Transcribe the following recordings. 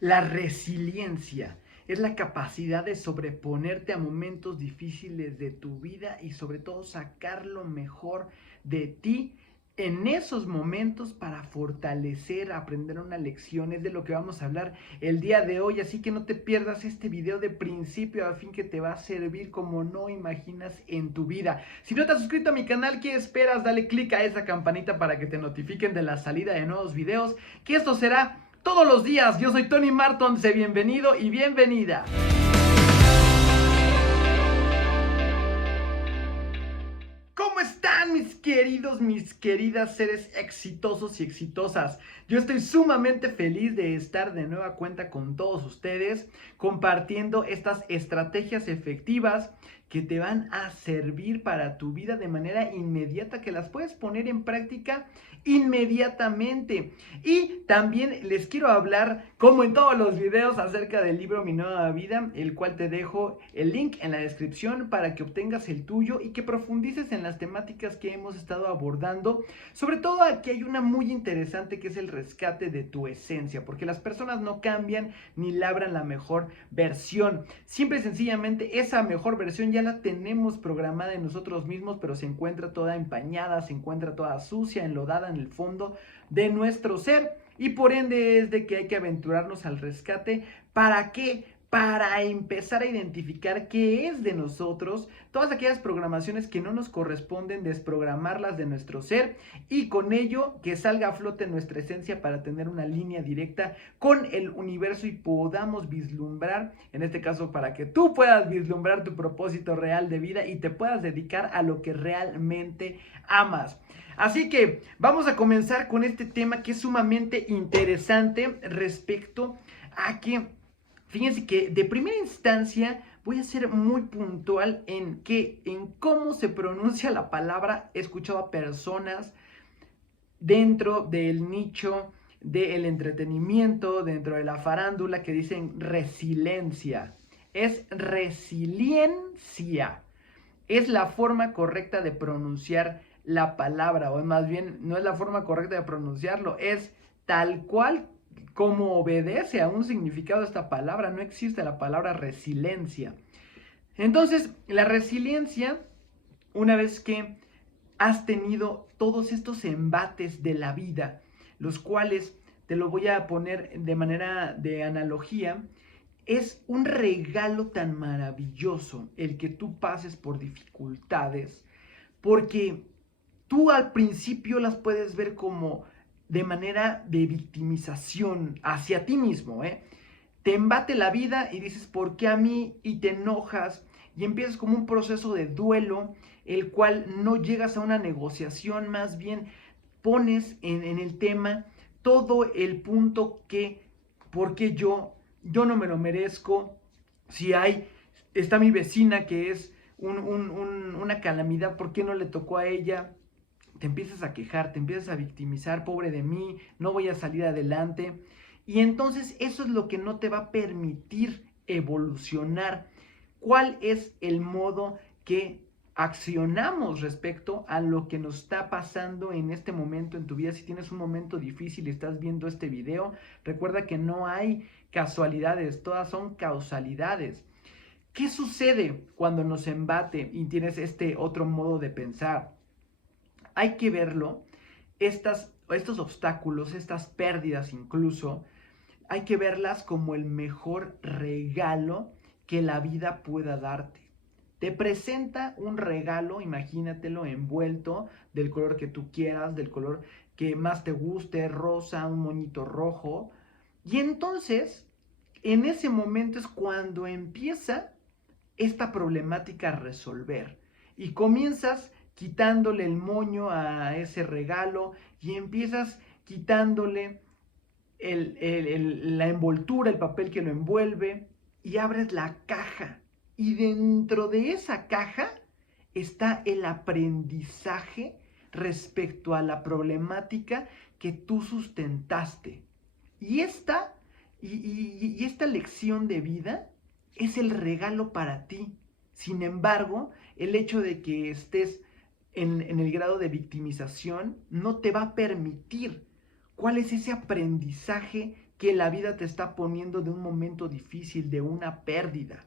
La resiliencia es la capacidad de sobreponerte a momentos difíciles de tu vida y sobre todo sacar lo mejor de ti en esos momentos para fortalecer, aprender una lección. Es de lo que vamos a hablar el día de hoy, así que no te pierdas este video de principio a fin, que te va a servir como no imaginas en tu vida. Si no te has suscrito a mi canal, ¿qué esperas? Dale click a esa campanita para que te notifiquen de la salida de nuevos videos, que esto será todos los días. Yo soy Tony Marton, sé bienvenido y bienvenida. ¿Cómo están mis queridos, mis queridas seres exitosos y exitosas? Yo estoy sumamente feliz de estar de nueva cuenta con todos ustedes, compartiendo estas estrategias efectivas que te van a servir para tu vida de manera inmediata, que las puedes poner en práctica inmediatamente. Y también les quiero hablar, como en todos los videos, acerca del libro Mi Nueva Vida, el cual te dejo el link en la descripción para que obtengas el tuyo y que profundices en las temáticas que hemos estado abordando. Sobre todo aquí hay una muy interesante, que es el rescate de tu esencia, porque las personas no cambian ni labran la mejor versión. Simple y sencillamente esa mejor versión ya la tenemos programada en nosotros mismos, pero se encuentra toda empañada, se encuentra toda sucia, enlodada en el fondo de nuestro ser, y por ende es de que hay que aventurarnos al rescate. ¿Para qué? Para empezar a identificar qué es de nosotros, todas aquellas programaciones que no nos corresponden, desprogramarlas de nuestro ser, y con ello que salga a flote nuestra esencia para tener una línea directa con el universo y podamos vislumbrar, en este caso para que tú puedas vislumbrar tu propósito real de vida y te puedas dedicar a lo que realmente amas. Así que vamos a comenzar con este tema que es sumamente interesante respecto a que, fíjense que de primera instancia voy a ser muy puntual en cómo se pronuncia la palabra. He escuchado a personas dentro del nicho del entretenimiento, dentro de la farándula, que dicen resiliencia. Es resiliencia. Es la forma correcta de pronunciar la palabra, o más bien no es la forma correcta de pronunciarlo, es tal cual como obedece a un significado de esta palabra. No existe la palabra resiliencia. Entonces, la resiliencia, una vez que has tenido todos estos embates de la vida, los cuales te lo voy a poner de manera de analogía, es un regalo tan maravilloso el que tú pases por dificultades, porque tú al principio las puedes ver como de manera de victimización hacia ti mismo, ¿eh? Te embate la vida y dices, ¿por qué a mí? Y te enojas y empiezas como un proceso de duelo, el cual no llegas a una negociación, más bien pones en el tema todo el punto que, ¿por qué yo no me lo merezco? Si está mi vecina que es una calamidad, ¿por qué no le tocó a ella? Te empiezas a quejar, te empiezas a victimizar, pobre de mí, no voy a salir adelante. Y entonces eso es lo que no te va a permitir evolucionar. ¿Cuál es el modo que accionamos respecto a lo que nos está pasando en este momento en tu vida? Si tienes un momento difícil y estás viendo este video, recuerda que no hay casualidades, todas son causalidades. ¿Qué sucede cuando nos embate y tienes este otro modo de pensar? Hay que verlo, estos obstáculos, estas pérdidas incluso, hay que verlas como el mejor regalo que la vida pueda darte. Te presenta un regalo, imagínatelo envuelto del color que tú quieras, del color que más te guste, rosa, un moñito rojo. Y entonces, en ese momento es cuando empieza esta problemática a resolver. Y comienzas quitándole el moño a ese regalo y empiezas quitándole la envoltura, el papel que lo envuelve, y abres la caja. Y dentro de esa caja está el aprendizaje respecto a la problemática que tú sustentaste. Y esta lección de vida es el regalo para ti. Sin embargo, el hecho de que estés en el grado de victimización no te va a permitir. ¿Cuál es ese aprendizaje que la vida te está poniendo de un momento difícil, de una pérdida.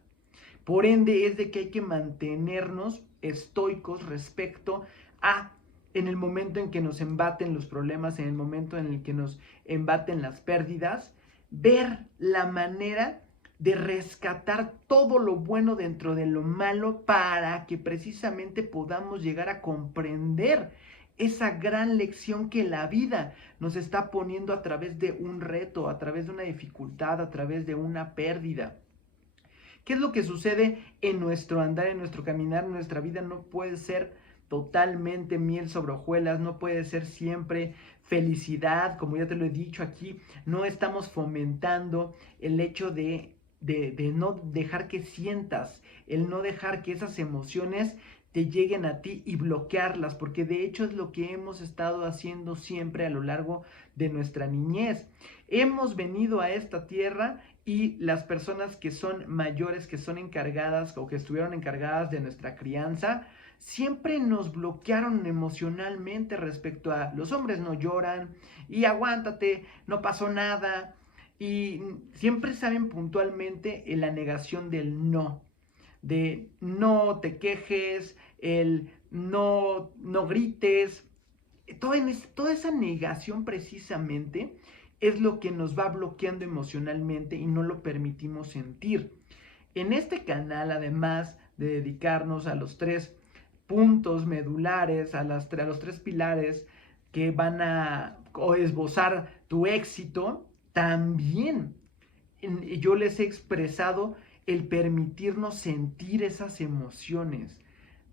Por ende, es de que hay que mantenernos estoicos respecto a en el momento en que nos embaten los problemas, en el momento en el que nos embaten las pérdidas, ver la manera de rescatar todo lo bueno dentro de lo malo para que precisamente podamos llegar a comprender esa gran lección que la vida nos está poniendo a través de un reto, a través de una dificultad, a través de una pérdida. ¿Qué es lo que sucede en nuestro andar, en nuestro caminar? Nuestra vida no puede ser totalmente miel sobre hojuelas, no puede ser siempre felicidad, como ya te lo he dicho aquí, no estamos fomentando el hecho de no dejar que sientas, el no dejar que esas emociones te lleguen a ti y bloquearlas, porque de hecho es lo que hemos estado haciendo siempre a lo largo de nuestra niñez. Hemos venido a esta tierra y las personas que son mayores, que son encargadas o que estuvieron encargadas de nuestra crianza, siempre nos bloquearon emocionalmente respecto a los hombres no lloran y aguántate, no pasó nada. Y siempre saben puntualmente en la negación del no, de no te quejes, el no grites. Toda esa negación precisamente es lo que nos va bloqueando emocionalmente y no lo permitimos sentir. En este canal, además de dedicarnos a los tres puntos medulares, a los tres pilares que van a esbozar tu éxito, también yo les he expresado el permitirnos sentir esas emociones,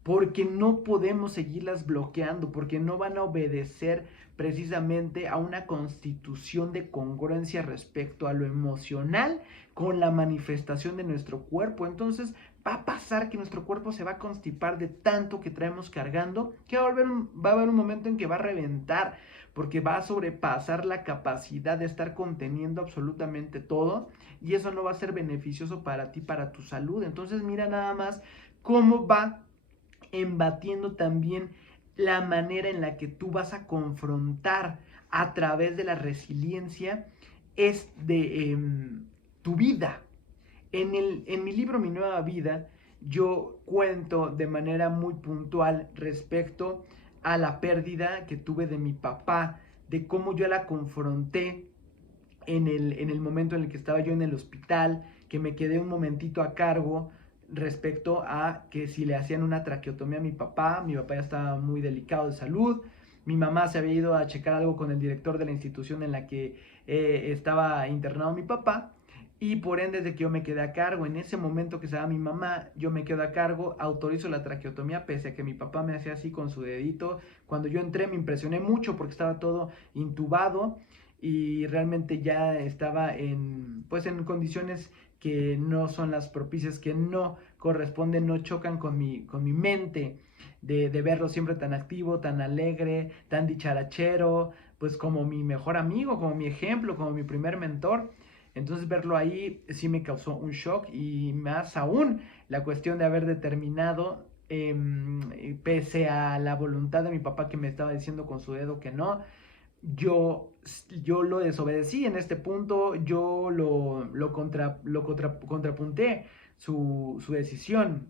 porque no podemos seguirlas bloqueando, porque no van a obedecer precisamente a una constitución de congruencia respecto a lo emocional con la manifestación de nuestro cuerpo. Entonces va a pasar que nuestro cuerpo se va a constipar de tanto que traemos cargando, que va a haber un momento en que va a reventar, porque va a sobrepasar la capacidad de estar conteniendo absolutamente todo, y eso no va a ser beneficioso para ti, para tu salud. Entonces mira nada más cómo va embatiendo también la manera en la que tú vas a confrontar a través de la resiliencia es de tu vida. En mi libro Mi Nueva Vida, yo cuento de manera muy puntual respecto a la pérdida que tuve de mi papá, de cómo yo la confronté en el momento en el que estaba yo en el hospital, que me quedé un momentito a cargo respecto a que si le hacían una traqueotomía a mi papá ya estaba muy delicado de salud, mi mamá se había ido a checar algo con el director de la institución en la que estaba internado mi papá, y por ende de que yo me quedé a cargo, en ese momento que se va mi mamá, yo me quedo a cargo, autorizo la traqueotomía, pese a que mi papá me hacía así con su dedito. Cuando yo entré me impresioné mucho porque estaba todo intubado y realmente ya estaba pues en condiciones que no son las propicias, que no corresponden, no chocan con mi mente de verlo siempre tan activo, tan alegre, tan dicharachero, pues como mi mejor amigo, como mi ejemplo, como mi primer mentor. Entonces verlo ahí sí me causó un shock, y más aún la cuestión de haber determinado, pese a la voluntad de mi papá que me estaba diciendo con su dedo que no, yo, yo lo desobedecí en este punto, yo contrapunté su decisión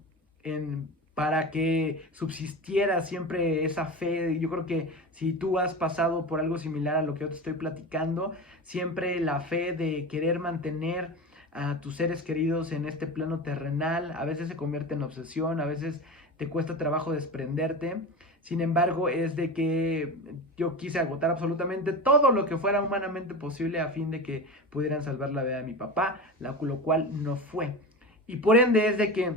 para que subsistiera siempre esa fe. Yo creo que si tú has pasado por algo similar a lo que yo te estoy platicando, siempre la fe de querer mantener a tus seres queridos en este plano terrenal, a veces se convierte en obsesión, a veces te cuesta trabajo desprenderte. Sin embargo, es de que yo quise agotar absolutamente todo lo que fuera humanamente posible a fin de que pudieran salvar la vida de mi papá, lo cual no fue. Y por ende es de que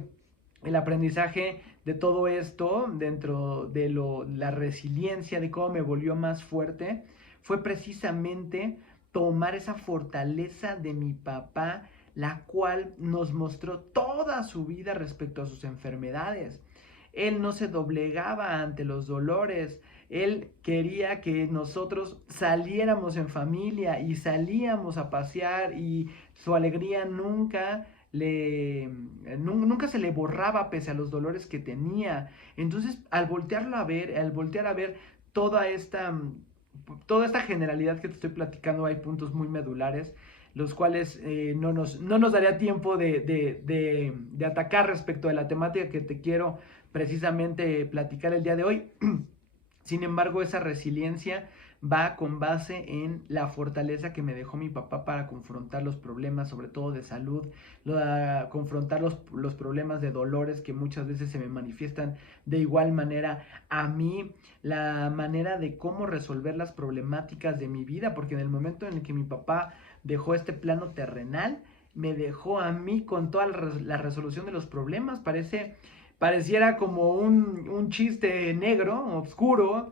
el aprendizaje de todo esto, dentro de la resiliencia, de cómo me volvió más fuerte, fue precisamente tomar esa fortaleza de mi papá, la cual nos mostró toda su vida respecto a sus enfermedades. Él no se doblegaba ante los dolores. Él quería que nosotros saliéramos en familia y salíamos a pasear, y su alegría nunca se le borraba pese a los dolores que tenía. Entonces, al voltear a ver toda esta, toda esta generalidad que te estoy platicando, hay puntos muy medulares. los cuales no nos daría tiempo de atacar respecto de la temática que te quiero precisamente platicar el día de hoy. Sin embargo, esa resiliencia va con base en la fortaleza que me dejó mi papá para confrontar los problemas, sobre todo de salud, confrontar los problemas de dolores que muchas veces se me manifiestan de igual manera a mí, la manera de cómo resolver las problemáticas de mi vida, porque en el momento en el que mi papá dejó este plano terrenal, me dejó a mí con toda la resolución de los problemas. Pareciera como un chiste negro, oscuro,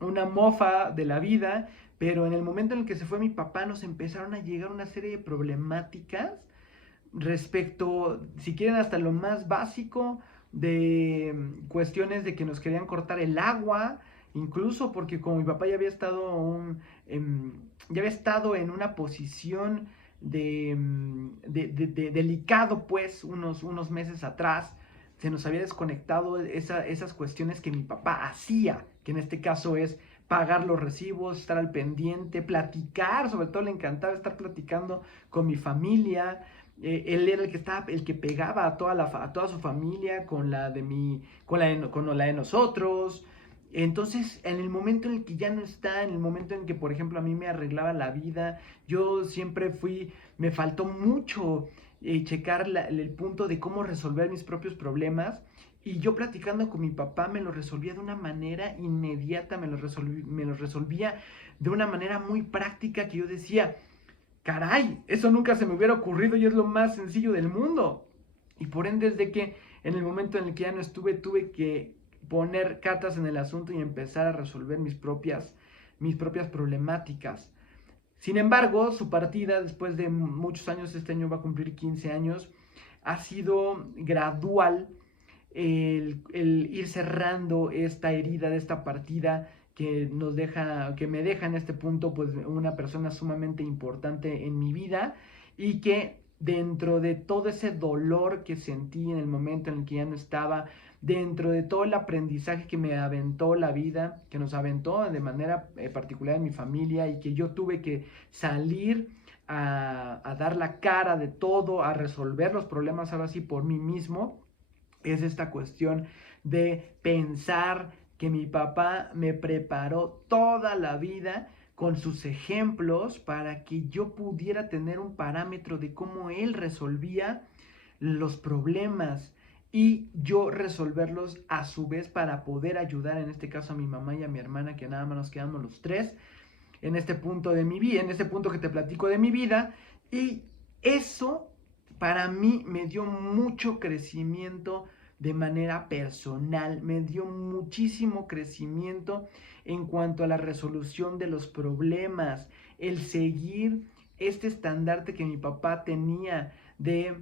una mofa de la vida, pero en el momento en el que se fue mi papá nos empezaron a llegar una serie de problemáticas respecto, si quieren, hasta lo más básico de cuestiones de que nos querían cortar el agua, incluso porque como mi papá ya había estado en una posición de delicado, pues, unos meses atrás, se nos había desconectado esas cuestiones que mi papá hacía, que en este caso es pagar los recibos, estar al pendiente, platicar, sobre todo le encantaba estar platicando con mi familia. Él era el que pegaba a toda su familia con la de nosotros. Entonces, en el momento en el que ya no está, en el momento en que, por ejemplo, a mí me arreglaba la vida, yo siempre me faltó mucho checar el punto de cómo resolver mis propios problemas. Y yo platicando con mi papá me lo resolvía de una manera inmediata, me lo resolvía de una manera muy práctica que yo decía, caray, eso nunca se me hubiera ocurrido y es lo más sencillo del mundo. Y por ende es de que en el momento en el que ya no estuve, tuve que poner cartas en el asunto y empezar a resolver mis propias problemáticas. Sin embargo, su partida, después de muchos años, este año va a cumplir 15 años, ha sido gradual el ir cerrando esta herida de esta partida que me deja en este punto, pues, una persona sumamente importante en mi vida, y que dentro de todo ese dolor que sentí en el momento en el que ya no estaba, dentro de todo el aprendizaje que me aventó la vida, que nos aventó de manera particular en mi familia, y que yo tuve que salir a dar la cara de todo, a resolver los problemas ahora sí por mí mismo, es esta cuestión de pensar que mi papá me preparó toda la vida con sus ejemplos para que yo pudiera tener un parámetro de cómo él resolvía los problemas y yo resolverlos a su vez para poder ayudar, en este caso, a mi mamá y a mi hermana, que nada más nos quedamos los tres en este punto de mi vida, en este punto que te platico de mi vida. Y eso para mí me dio mucho crecimiento de manera personal, me dio muchísimo crecimiento en cuanto a la resolución de los problemas, el seguir este estandarte que mi papá tenía de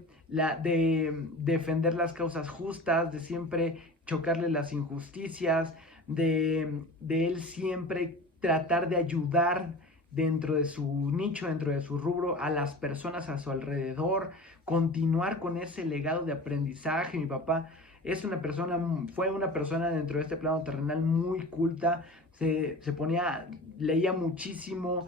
defender las causas justas, de siempre chocarle las injusticias, de él siempre tratar de ayudar dentro de su nicho, dentro de su rubro, a las personas a su alrededor, continuar con ese legado de aprendizaje. Mi papá fue una persona dentro de este plano terrenal muy culta, leía muchísimo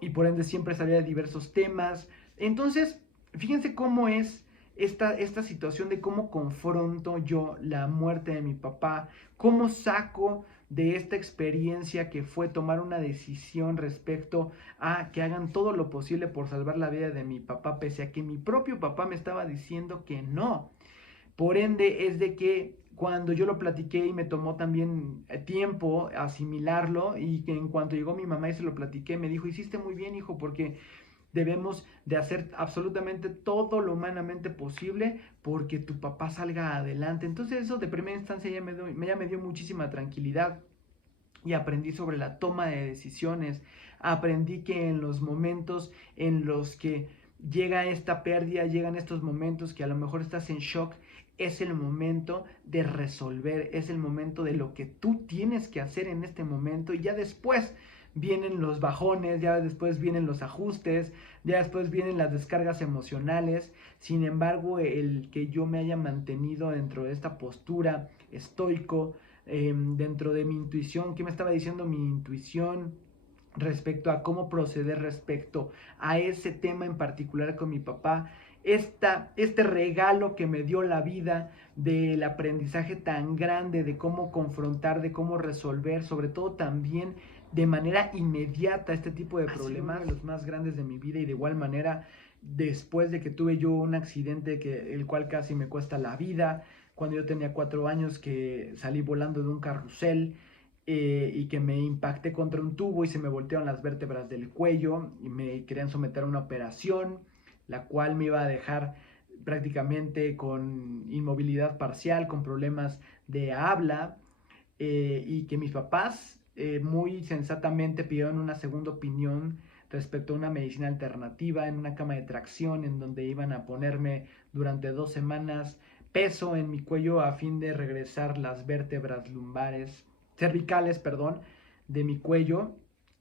y por ende siempre sabía de diversos temas. Entonces, fíjense cómo es esta situación de cómo confronto yo la muerte de mi papá, cómo saco de esta experiencia que fue tomar una decisión respecto a que hagan todo lo posible por salvar la vida de mi papá, pese a que mi propio papá me estaba diciendo que no. Por ende, es de que cuando yo lo platiqué y me tomó también tiempo asimilarlo, y que en cuanto llegó mi mamá y se lo platiqué, me dijo, hiciste muy bien, hijo, porque debemos de hacer absolutamente todo lo humanamente posible porque tu papá salga adelante. Entonces eso de primera instancia ya me dio muchísima tranquilidad y aprendí sobre la toma de decisiones. Aprendí que en los momentos en los que llega esta pérdida, llegan estos momentos que a lo mejor estás en shock, es el momento de resolver, es el momento de lo que tú tienes que hacer en este momento, y ya después vienen los bajones, ya después vienen los ajustes, ya después vienen las descargas emocionales. Sin embargo, el que yo me haya mantenido dentro de esta postura estoico, dentro de mi intuición, ¿qué me estaba diciendo mi intuición? respecto a cómo proceder respecto a ese tema en particular con mi papá. Este regalo que me dio la vida del aprendizaje tan grande, de cómo confrontar, de cómo resolver, sobre todo también de manera inmediata este tipo de problemas, uno de los más grandes de mi vida. Y de igual manera, después de que tuve yo un accidente el cual casi me cuesta la vida, cuando yo tenía 4 años, que salí volando de un carrusel, y que me impacté contra un tubo y se me voltearon las vértebras del cuello y me querían someter a una operación, la cual me iba a dejar prácticamente con inmovilidad parcial, con problemas de habla, y que mis papás muy sensatamente pidieron una segunda opinión respecto a una medicina alternativa en una cama de tracción, en donde iban a ponerme durante 2 semanas peso en mi cuello a fin de regresar las vértebras cervicales, perdón, de mi cuello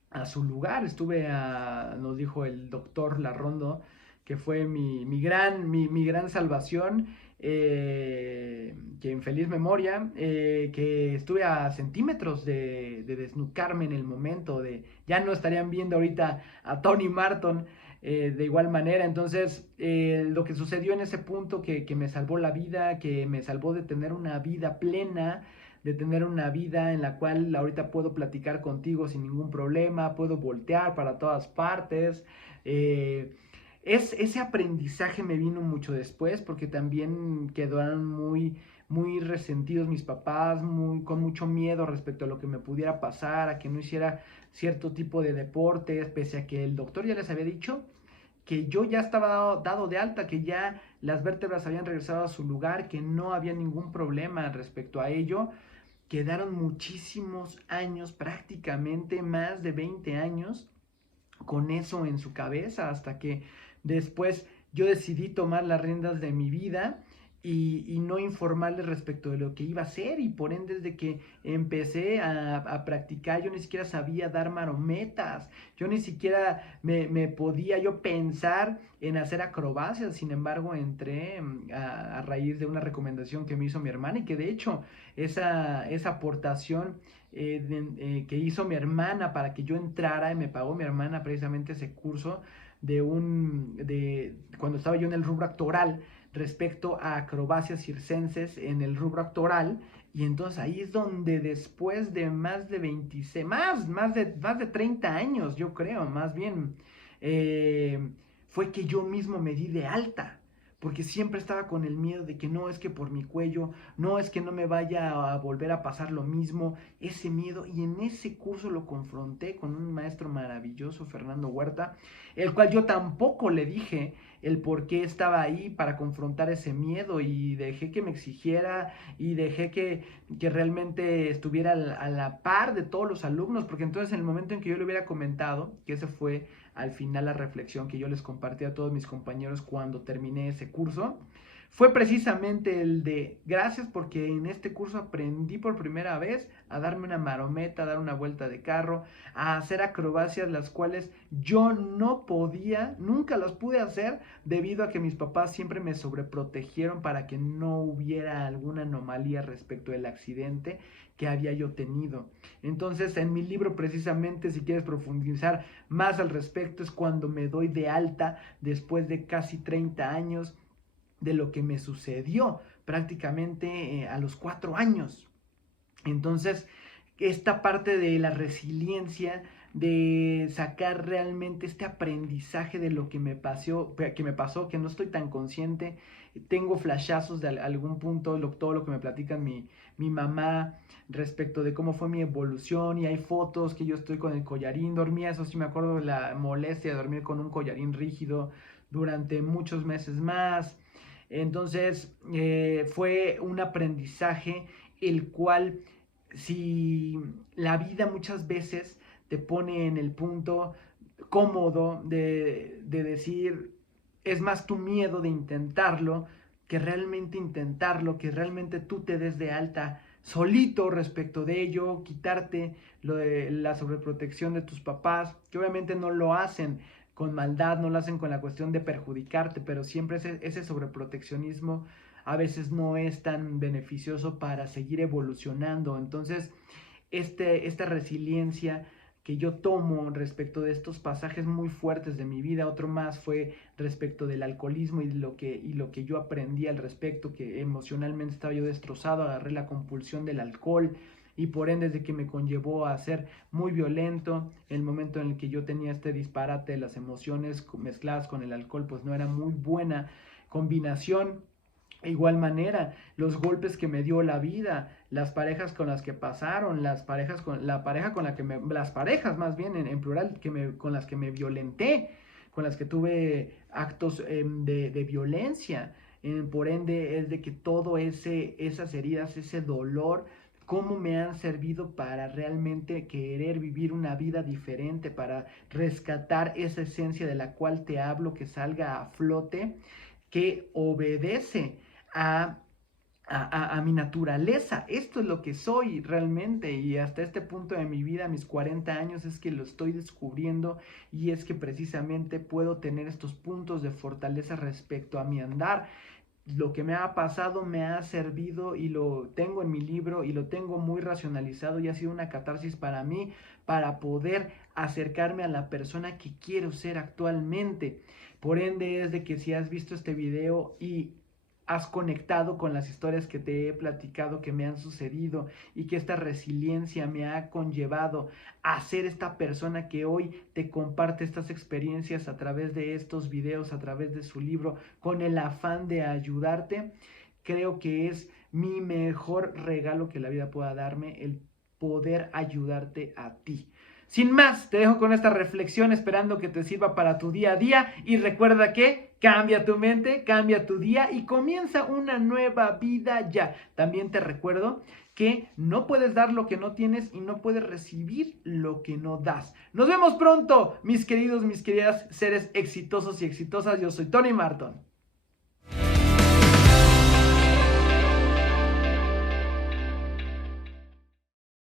a su lugar. Nos dijo el doctor Larrondo, que fue mi gran salvación, que en feliz memoria, que estuve a centímetros de desnucarme en el momento, ya no estarían viendo ahorita a Tony Martin, de igual manera. Entonces, lo que sucedió en ese punto, que me salvó la vida, que me salvó de tener una vida plena, de tener una vida en la cual ahorita puedo platicar contigo sin ningún problema, puedo voltear para todas partes. Ese aprendizaje me vino mucho después, porque también quedaron muy resentidos mis papás, con mucho miedo respecto a lo que me pudiera pasar, a que no hiciera cierto tipo de deportes, pese a que el doctor ya les había dicho que yo ya estaba dado de alta, que ya las vértebras habían regresado a su lugar, que no había ningún problema respecto a ello. Quedaron muchísimos años, prácticamente más de 20 años, con eso en su cabeza, hasta que después yo decidí tomar las riendas de mi vida y no informarles respecto de lo que iba a hacer. Y por ende, desde que empecé a practicar, yo ni siquiera sabía dar marometas, yo ni siquiera me podía yo pensar en hacer acrobacias. Sin embargo, entré a raíz de una recomendación que me hizo mi hermana, y que de hecho esa aportación que hizo mi hermana para que yo entrara, y me pagó mi hermana precisamente ese curso de cuando estaba yo en el rubro actoral, respecto a acrobacias circenses en el rubro actoral. Y entonces ahí es donde, después de más de 26, más de 30 años, yo creo, más bien, fue que yo mismo me di de alta, porque siempre estaba con el miedo de que no, es que por mi cuello, no, es que no me vaya a volver a pasar lo mismo, ese miedo. Y en ese curso lo confronté con un maestro maravilloso, Fernando Huerta, el cual yo tampoco le dije el por qué estaba ahí para confrontar ese miedo, y dejé que me exigiera, y dejé que realmente estuviera a la par de todos los alumnos, porque entonces, en el momento en que yo le hubiera comentado, que ese fue al final la reflexión que yo les compartí a todos mis compañeros cuando terminé ese curso, fue precisamente el de: gracias, porque en este curso aprendí por primera vez a darme una marometa, a dar una vuelta de carro, a hacer acrobacias, las cuales yo no podía, nunca las pude hacer, debido a que mis papás siempre me sobreprotegieron para que no hubiera alguna anomalía respecto del accidente que había yo tenido. Entonces, en mi libro, precisamente, si quieres profundizar más al respecto, es cuando me doy de alta después de casi 30 años de lo que me sucedió prácticamente a los 4 años. Entonces, esta parte de la resiliencia, de sacar realmente este aprendizaje de lo que no estoy tan consciente. Tengo flashazos de algún punto, todo lo que me platican mi mamá respecto de cómo fue mi evolución, y hay fotos que yo estoy con el collarín, dormía, eso sí me acuerdo de la molestia de dormir con un collarín rígido durante muchos meses más. Entonces, fue un aprendizaje el cual, si la vida muchas veces te pone en el punto cómodo de decir, es más tu miedo de intentarlo, que realmente tú te des de alta solito respecto de ello, quitarte lo de la sobreprotección de tus papás, que obviamente no lo hacen con maldad, no lo hacen con la cuestión de perjudicarte, pero siempre ese sobreproteccionismo a veces no es tan beneficioso para seguir evolucionando. Entonces, esta resiliencia que yo tomo respecto de estos pasajes muy fuertes de mi vida. Otro más fue respecto del alcoholismo y lo que yo aprendí al respecto, que emocionalmente estaba yo destrozado, agarré la compulsión del alcohol y por ende de que me conllevó a ser muy violento. El momento en el que yo tenía este disparate de las emociones mezcladas con el alcohol, pues no era muy buena combinación. De igual manera, los golpes que me dio la vida, las parejas con las que pasaron, las parejas las parejas más bien en plural, con las que me violenté, con las que tuve actos de violencia. Por ende, es de que todo esas heridas, ese dolor, cómo me han servido para realmente querer vivir una vida diferente, para rescatar esa esencia de la cual te hablo, que salga a flote, que obedece a, a mi naturaleza. Esto es lo que soy realmente, y hasta este punto de mi vida, mis 40 años, es que lo estoy descubriendo, y es que precisamente puedo tener estos puntos de fortaleza respecto a mi andar. Lo que me ha pasado me ha servido y lo tengo en mi libro y lo tengo muy racionalizado, y ha sido una catarsis para mí, para poder acercarme a la persona que quiero ser actualmente. Por ende es de que si has visto este video y has conectado con las historias que te he platicado, que me han sucedido, y que esta resiliencia me ha conllevado a ser esta persona que hoy te comparte estas experiencias a través de estos videos, a través de su libro, con el afán de ayudarte, creo que es mi mejor regalo que la vida pueda darme, el poder ayudarte a ti. Sin más, te dejo con esta reflexión, esperando que te sirva para tu día a día, y recuerda que cambia tu mente, cambia tu día y comienza una nueva vida ya. También te recuerdo que no puedes dar lo que no tienes y no puedes recibir lo que no das. Nos vemos pronto, mis queridos, mis queridas seres exitosos y exitosas. Yo soy Tony Marton.